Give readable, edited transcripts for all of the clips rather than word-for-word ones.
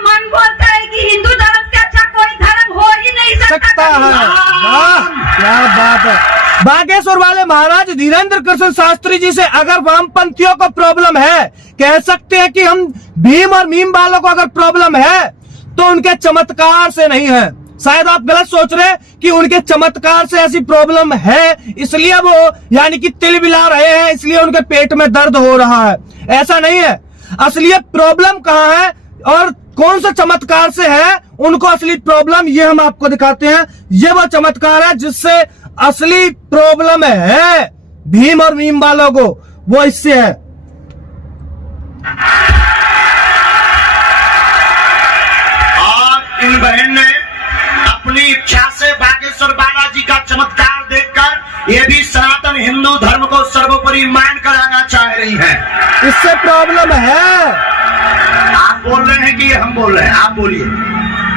मन बोलता है कि हिंदू धर्म से अच्छा कोई धर्म हो ही नहीं सकता है। वाह, क्या बात है। बागेश्वर वाले महाराज धीरेन्द्र कृष्ण शास्त्री जी से अगर वामपंथियों को प्रॉब्लम है, कह सकते हैं कि हम भीम और मीम वालों को अगर प्रॉब्लम है तो उनके चमत्कार से नहीं है। शायद आप गलत सोच रहे हैं कि उनके चमत्कार से ऐसी प्रॉब्लम है इसलिए वो यानी कि तिल बिला रहे हैं, इसलिए उनके पेट में दर्द हो रहा है। ऐसा नहीं है। असली प्रॉब्लम कहाँ है और कौन सा चमत्कार से है, उनको असली प्रॉब्लम ये हम आपको दिखाते हैं। ये वो चमत्कार है जिससे असली प्रॉब्लम है भीम और मीम वालों को, वो इससे है। और इन बहन ने अपनी इच्छा से बागेश्वर बालाजी का चमत्कार देखकर ये भी सनातन हिंदू धर्म को सर्वोपरि मान कराना चाह रही है। इससे प्रॉब्लम है। आप बोल रहे हैं कि हम बोल रहे हैं? आप बोलिए।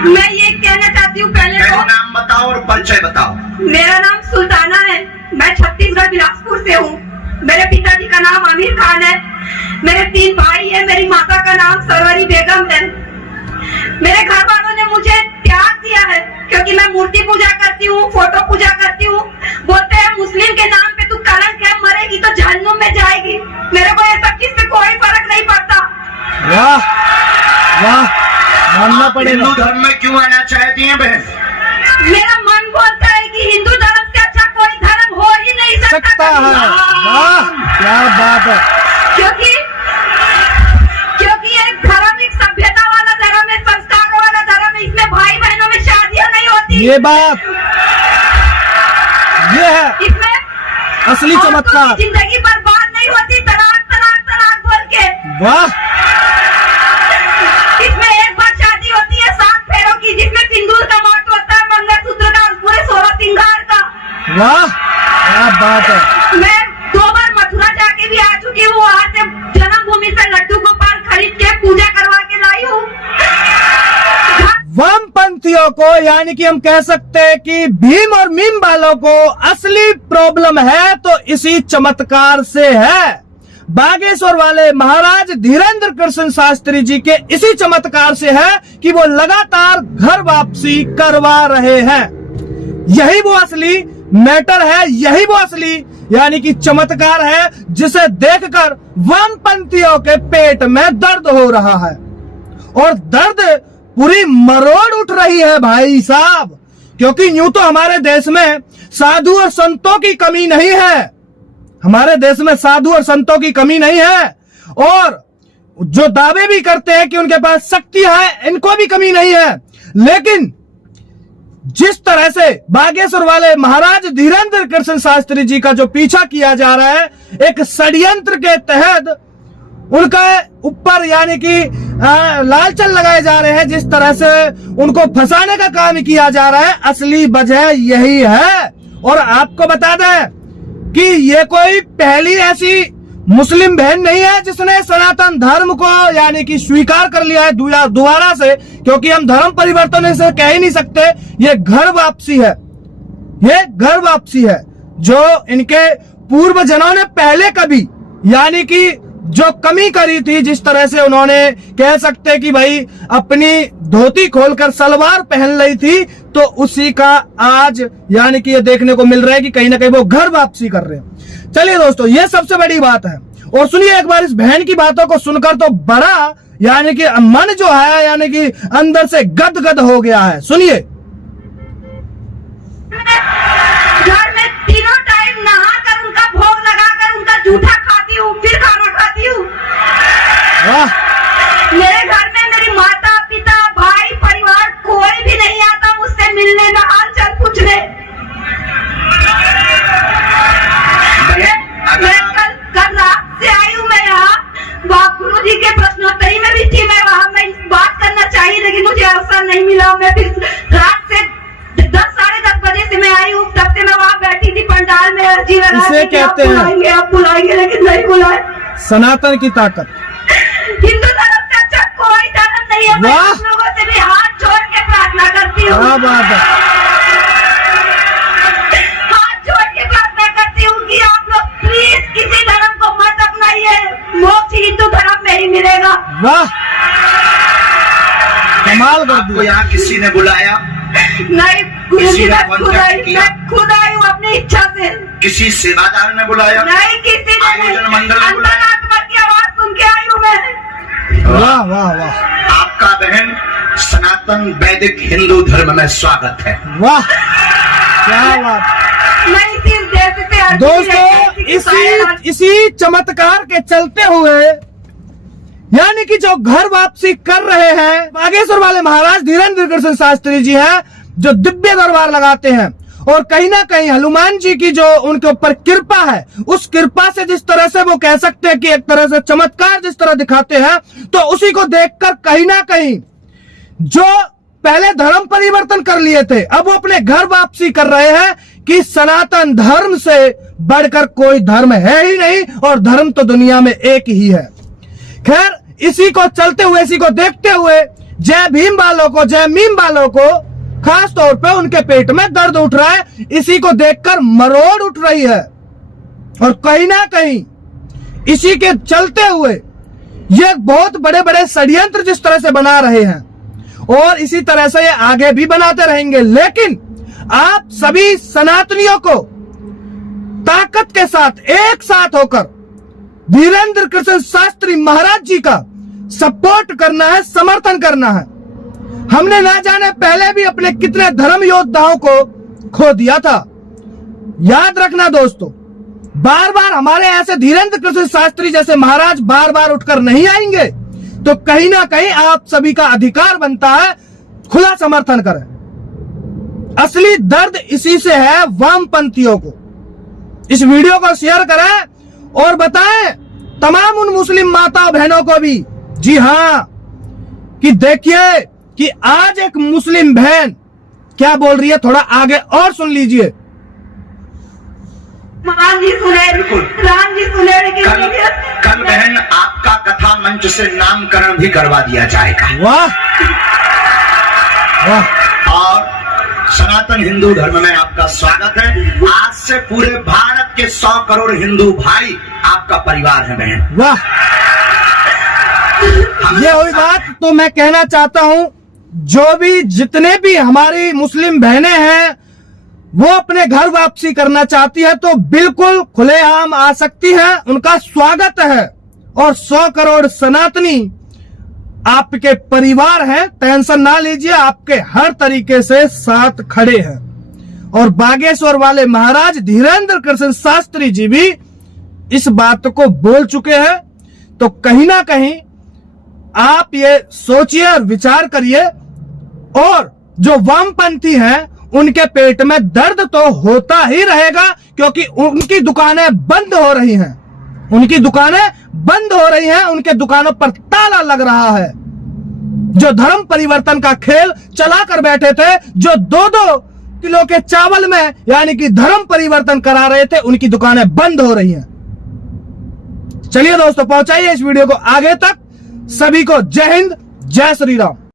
मैं ये कहना चाहती हूँ, पहले तो नाम बताओ और परिचय बताओ। मेरा नाम सुल्ताना है, मैं छत्तीसगढ़ बिलासपुर से हूँ। मेरे पिताजी का नाम आमिर खान है, मेरे 3 भाई है, मेरी माता का नाम सरवरी बेगम है। मेरे घर वालों ने मुझे त्याग दिया है क्योंकि मैं मूर्ति पूजा करती हूँ, फोटो पूजा करती हूँ। बोलते हैं मुस्लिम के नाम पे तू कलंक है, मरेगी तो जहन्नुम में जाएगी। मेरे को ये सब चीज से कोई फर्क नहीं पड़ता। वाह वाह, मानना पड़ेगा। हिंदू धर्म में क्यों आना चाहती हैं बहन? मेरा मन बोलता है कि हिंदू धर्म से अच्छा कोई धर्म हो ही नहीं सकता है। वाह, क्या बात है। क्योंकि ये धर्म एक सभ्यता वाला धर्म है, संस्कार वाला धर्म है। इसमें भाई बहनों में शादियां नहीं होती। ये बात ये है इसमें असली चमत्कार। जिंदगी बर्बाद नहीं होती तलाक तलाक तलाक बोल के। वाह, इसमें एक बार शादी होती है 7 फेरों की, जिसमें सिंदूर का माट होता है, मंगलसूत्र का, पूरे 16 श्रृंगार का। वाह, क्या बात है। मैं 2 बार मथुरा जाके भी आ चुकी हूँ, वहाँ से जन्मभूमि से लड्डू गोपाल खरीद के पूजा करवा के लाई हूँ। वामपंथियों को यानी कि हम कह सकते हैं कि भीम और मीम वालों को असली प्रॉब्लम है तो इसी चमत्कार से है। बागेश्वर वाले महाराज धीरेन्द्र कृष्ण शास्त्री जी के इसी चमत्कार से है कि वो लगातार घर वापसी करवा रहे हैं। यही वो असली मैटर है, यही वो असली यानी कि चमत्कार है जिसे देखकर वामपंथियों के पेट में दर्द हो रहा है और दर्द पूरी मरोड़ उठ रही है भाई साहब। क्योंकि यूं तो हमारे देश में साधु और संतों की कमी नहीं है, हमारे देश में साधु और संतों की कमी नहीं है, और जो दावे भी करते हैं कि उनके पास शक्ति है, इनको भी कमी नहीं है। लेकिन जिस तरह से बागेश्वर वाले महाराज धीरेन्द्र कृष्ण शास्त्री जी का जो पीछा किया जा रहा है, एक षड्यंत्र के तहत उनका ऊपर यानी कि लालचन लगाए जा रहे हैं, जिस तरह से उनको फंसाने का काम किया जा रहा है, असली वजह यही है। और आपको बता दें कि ये कोई पहली ऐसी मुस्लिम बहन नहीं है जिसने सनातन धर्म को यानी कि स्वीकार कर लिया है दोबारा से, क्योंकि हम धर्म परिवर्तन से कह ही नहीं सकते। ये घर वापसी है, ये घर वापसी है जो इनके पूर्व जनों ने पहले कभी यानी कि जो कमी करी थी, जिस तरह से उन्होंने कह सकते कि भाई अपनी धोती खोलकर सलवार पहन ली थी, तो उसी का आज यानी कि ये देखने को मिल रहा है कि कहीं ना कहीं वो घर वापसी कर रहे हैं। चलिए दोस्तों, ये सबसे बड़ी बात है। और सुनिए एक बार इस बहन की बातों को सुनकर तो बड़ा यानी कि मन जो है यानी कि अंदर से गदगद हो गया है। सुनिए। घर में तीनों टाइम नहाकर उनका भोग लगाकर उनका जूठा खाती हूँ, फिर खाना खाती हूँ। मेरे घर में मेरी माता पिता भाई परिवार कोई भी नहीं आता मुझसे मिलने, न हाल चाल पूछने। मैं कल रात से आई हूँ मैं यहाँ, गुरु जी के प्रश्नोत्तरी में भी थी मैं वहाँ। मैं बात करना चाहिए लेकिन मुझे अवसर नहीं मिला। मैं फिर रात से 10 साढ़े 10 बजे से मैं आई हूँ, तब से मैं वहाँ बैठी थी पंडाल में अर्जी लगा के आप बुलाएंगे लेकिन नहीं बुलाए। सनातन की ताकत। हिंदू धर्म से अच्छा कोई धर्म नहीं है। मैं आप लोगों से भी हाथ जोड़ के प्रार्थना करती हूँ, क्या बात है। हाथ जोड़ के प्रार्थना करती हूँ कि आप लोग प्लीज किसी धर्म को मत अपनाइए, मोक्ष हिंदू धर्म में ही मिलेगा। वाह, कमाल कर आपको दिया। यहाँ किसी ने बुलाया? नहीं गुरु किसी जी, ने मैं खुद contact आई, किया? मैं खुद आई हूँ अपनी इच्छा से। किसी सेवादार ने बुलाया? नहीं किसी ने नहीं। आयोजन मंडल ने बुलाया? अंतरात्मा की आवाज सुन के आई हूँ मैं। वाह वाह वाह आपका बहन सनातन वैदिक हिंदू धर्म में स्वागत है। वाह, क्या बात। मैं इसी उद्देश्य से आई थी दोस्तों, कि सारे इसी चमत्कार के चलते हुए, यानी कि जो घर वापसी कर रहे हैं बागेश्वर वाले महाराज धीरेन्द्र कृष्ण शास्त्री जी हैं, जो दिव्य दरबार लगाते हैं, और कहीं ना कहीं हनुमान जी की जो उनके ऊपर कृपा है, उस कृपा से जिस तरह से वो कह सकते हैं कि एक तरह से चमत्कार जिस तरह दिखाते हैं, तो उसी को देखकर कहीं ना कहीं जो पहले धर्म परिवर्तन कर लिए थे, अब वो अपने घर वापसी कर रहे हैं कि सनातन धर्म से बढ़कर कोई धर्म है ही नहीं, और धर्म तो दुनिया में एक ही है। खैर, इसी को चलते हुए, इसी को देखते हुए, जय भीम वालों को, जय मीम वालों को खास तौर पे उनके पेट में दर्द उठ रहा है, इसी को देखकर मरोड़ उठ रही है। और कहीं ना कहीं इसी के चलते हुए ये बहुत बड़े बड़े षड्यंत्र जिस तरह से बना रहे हैं, और इसी तरह से ये आगे भी बनाते रहेंगे। लेकिन आप सभी सनातनियों को ताकत के साथ एक साथ होकर धीरेन्द्र कृष्ण शास्त्री महाराज जी का सपोर्ट करना है, समर्थन करना है। हमने ना जाने पहले भी अपने कितने धर्म योद्धाओं को खो दिया था। याद रखना दोस्तों, बार बार हमारे ऐसे धीरेन्द्र कृष्ण शास्त्री जैसे महाराज बार बार उठकर नहीं आएंगे, तो कहीं ना कहीं आप सभी का अधिकार बनता है खुला समर्थन करें। असली दर्द इसी से है वामपंथियों को। इस वीडियो को शेयर करें और बताएं तमाम उन मुस्लिम माताओं बहनों को भी, जी हां, कि देखिए कि आज एक मुस्लिम बहन क्या बोल रही है, थोड़ा आगे और सुन लीजिए। राम जी सुने, बिल्कुल। राम जी सुने, लेकिन कल बहन आपका कथा मंच से नामकरण भी करवा दिया जाएगा। वाह वाह। और सनातन हिंदू धर्म में आपका स्वागत है। आज से पूरे भारत के 100 करोड़ हिंदू भाई आपका परिवार है बहन। वाह, ये हुई बात। तो मैं कहना चाहता हूं, जो भी जितने भी हमारी मुस्लिम बहनें हैं वो अपने घर वापसी करना चाहती है तो बिल्कुल खुलेआम आ सकती हैं, उनका स्वागत है। और 100 करोड़ सनातनी आपके परिवार हैं, टेंशन ना लीजिए, आपके हर तरीके से साथ खड़े हैं। और बागेश्वर वाले महाराज धीरेन्द्र कृष्ण शास्त्री जी भी इस बात को बोल चुके हैं। तो कहीं ना कहीं आप ये सोचिए और विचार करिए। और जो वामपंथी हैं उनके पेट में दर्द तो होता ही रहेगा, क्योंकि उनकी दुकानें बंद हो रही हैं, उनकी दुकानें बंद हो रही हैं, उनके दुकानों पर ताला लग रहा है। जो धर्म परिवर्तन का खेल चला कर बैठे थे, जो 2-2 किलो के चावल में यानी कि धर्म परिवर्तन करा रहे थे, उनकी दुकानें बंद हो रही हैं। चलिए दोस्तों, पहुंचाइए इस वीडियो को आगे तक। सभी को जय हिंद, जय श्री राम।